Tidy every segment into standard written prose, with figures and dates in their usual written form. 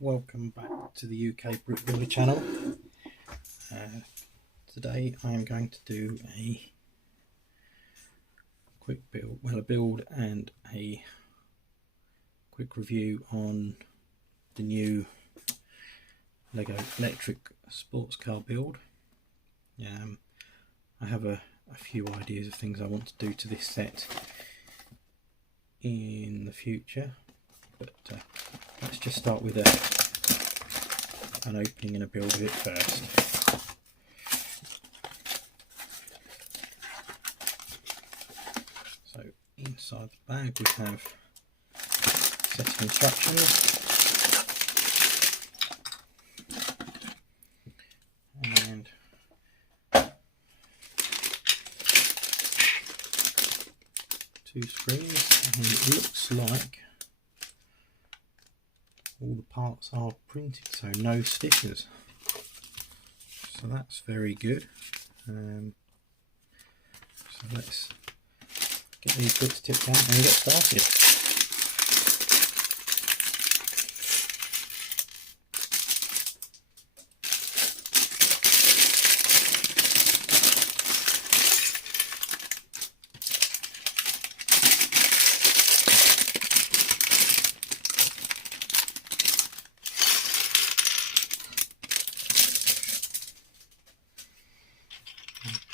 Welcome back to the UK Brick Builder channel. Today I am going to do a quick build and a quick review on the new Lego electric sports car build. I have a few ideas of things I want to do to this set in the future, but let's just start with an opening and a build of it first. So inside the bag we have a set of instructions and two screens, and it looks like all the parts are printed, so no stickers, so that's very good. So let's get these bits tipped out and get started.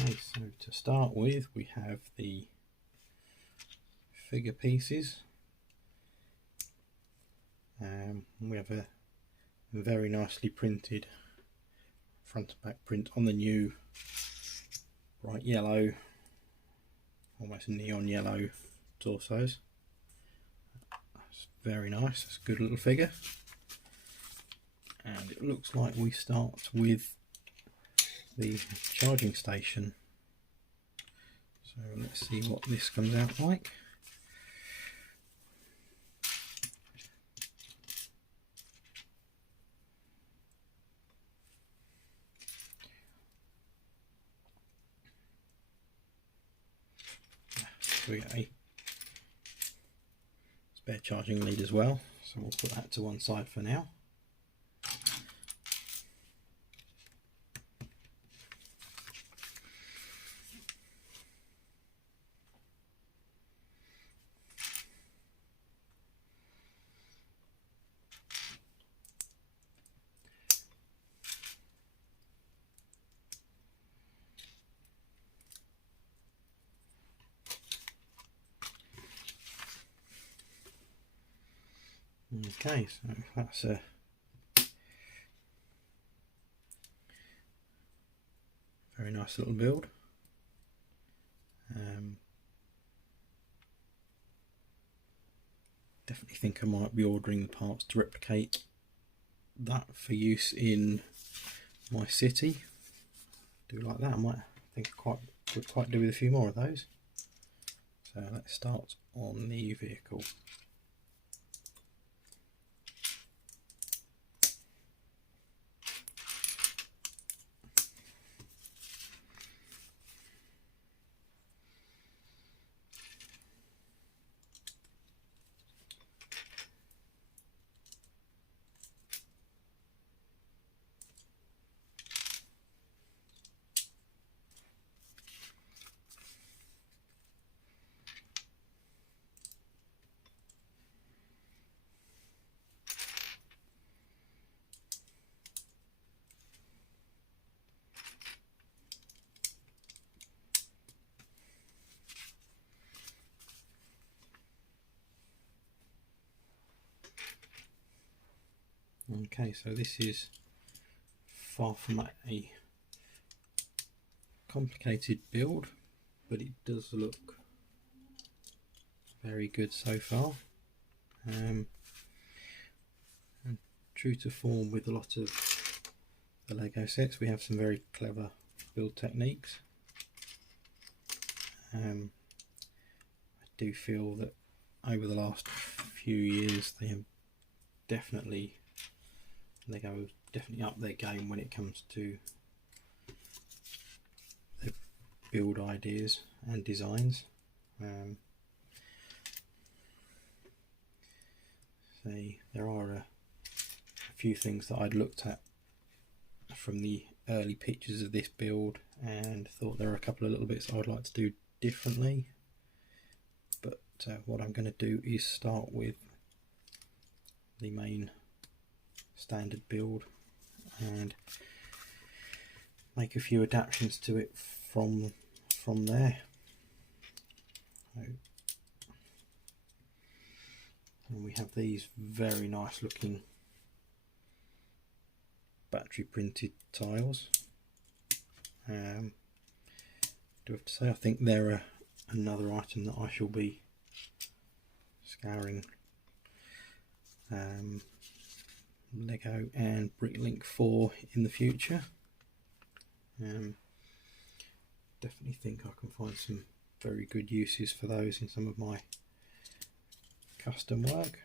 Okay, so to start with we have the figure pieces. We have a very nicely printed front and back print on the new bright yellow, almost neon yellow torsos. That's very nice, it's a good little figure. And it looks like we start with the charging station, so let's see what this comes out like. So we get a spare charging lead as well, so we'll put that to one side for now. Okay, so that's a very nice little build. Definitely think I might be ordering the parts to replicate that for use in my city. Do like that. I might think could quite do with a few more of those. So let's start on the vehicle. Okay, so this is far from a complicated build, but it does look very good so far. And true to form with a lot of the Lego sets, we have some very clever build techniques. I do feel that over the last few years Lego have definitely upped their game when it comes to their build ideas and designs. There are a few things that I'd looked at from the early pictures of this build and thought there are a couple of little bits I'd like to do differently. But what I'm going to do is start with the main standard build and make a few adaptations to it from there. And we have these very nice looking battery printed tiles. Do I have to say, I think they're another item that I shall be scouring Lego and Bricklink for in the future. Definitely think I can find some very good uses for those in some of my custom work.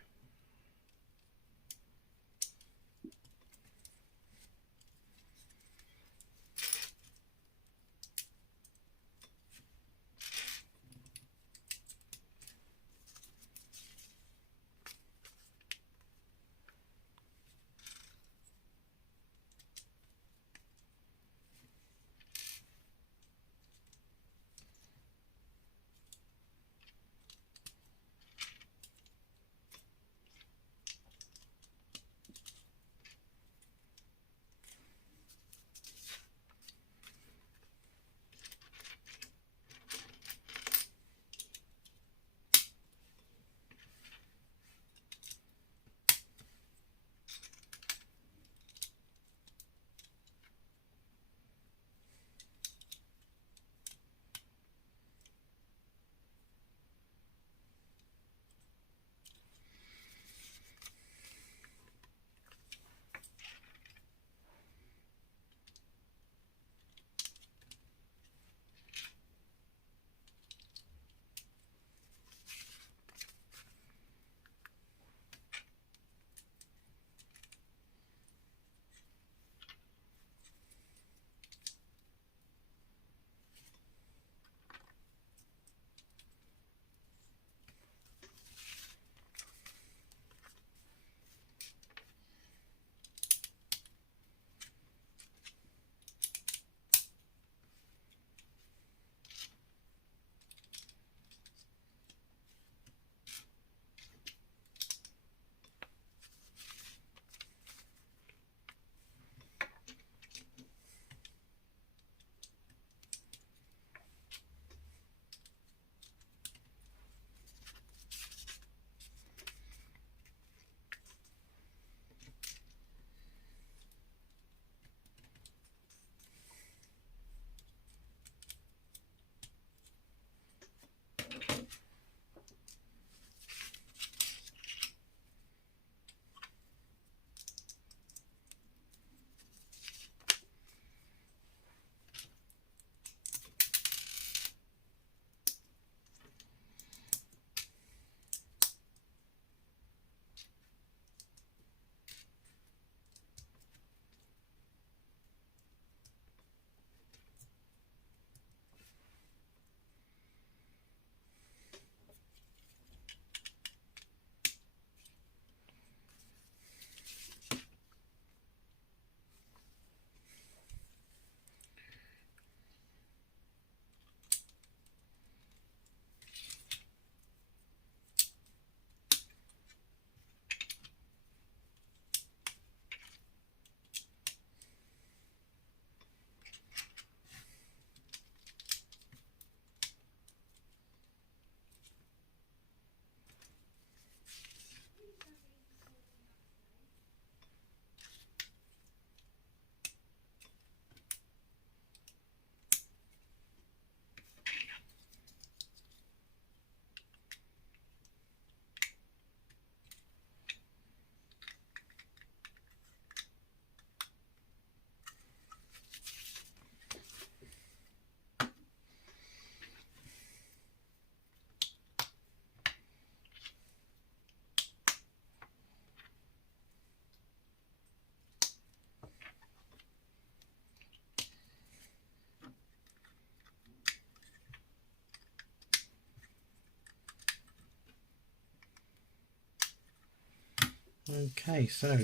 Okay, so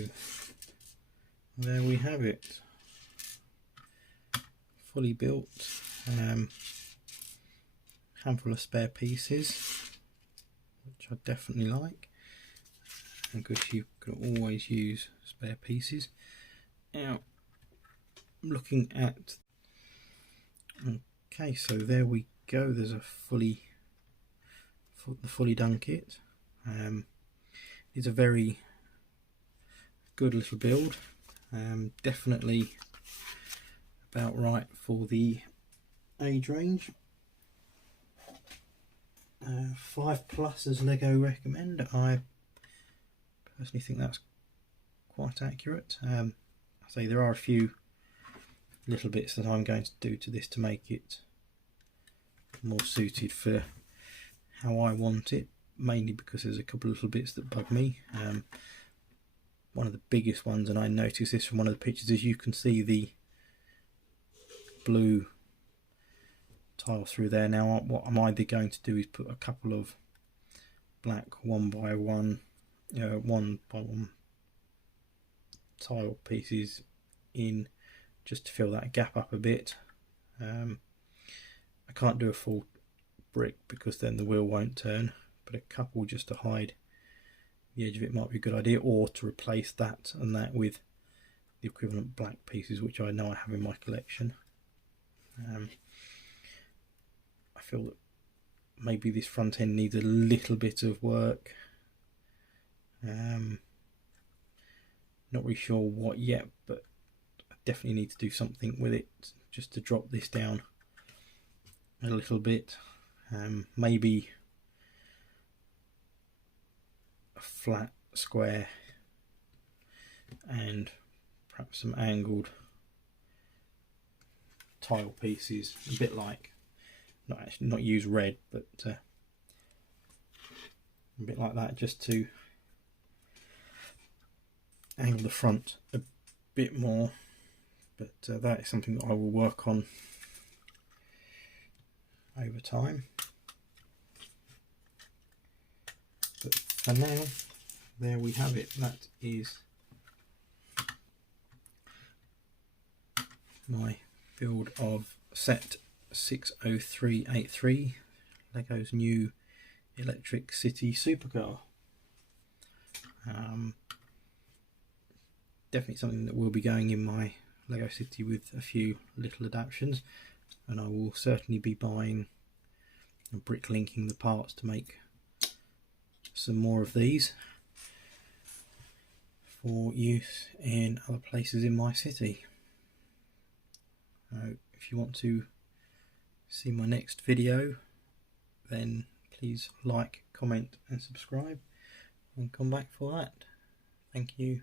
there we have it, fully built. Handful of spare pieces, which I definitely like, and because you can always use spare pieces. Now, looking at, okay, so there we go. There's a fully done kit. It's a very good little build. Definitely about right for the age range. 5+ as Lego recommend. I personally think that's quite accurate. I say there are a few little bits that I'm going to do to this to make it more suited for how I want it, mainly because there's a couple of little bits that bug me. One of the biggest ones, and I noticed this from one of the pictures, is you can see the blue tile through there. Now what I'm either going to do is put a couple of black 1x1 tile pieces in just to fill that gap up a bit. I can't do a full brick because then the wheel won't turn, but a couple just to hide the edge of it might be a good idea, or to replace that and that with the equivalent black pieces, which I know I have in my collection. I feel that maybe this front end needs a little bit of work. Not really sure what yet, but I definitely need to do something with it just to drop this down a little bit. Maybe a flat square and perhaps some angled tile pieces, a bit like, not use red, but a bit like that, just to angle the front a bit more. But that is something that I will work on over time. But for now, there we have it. That is my build of set 60383, Lego's new Electric City supercar. Definitely something that will be going in my Lego City with a few little adaptations, and I will certainly be buying and bricklinking the parts to make some more of these for use in other places in my city. If you want to see my next video, then please like, comment and subscribe, and come back for that. Thank you.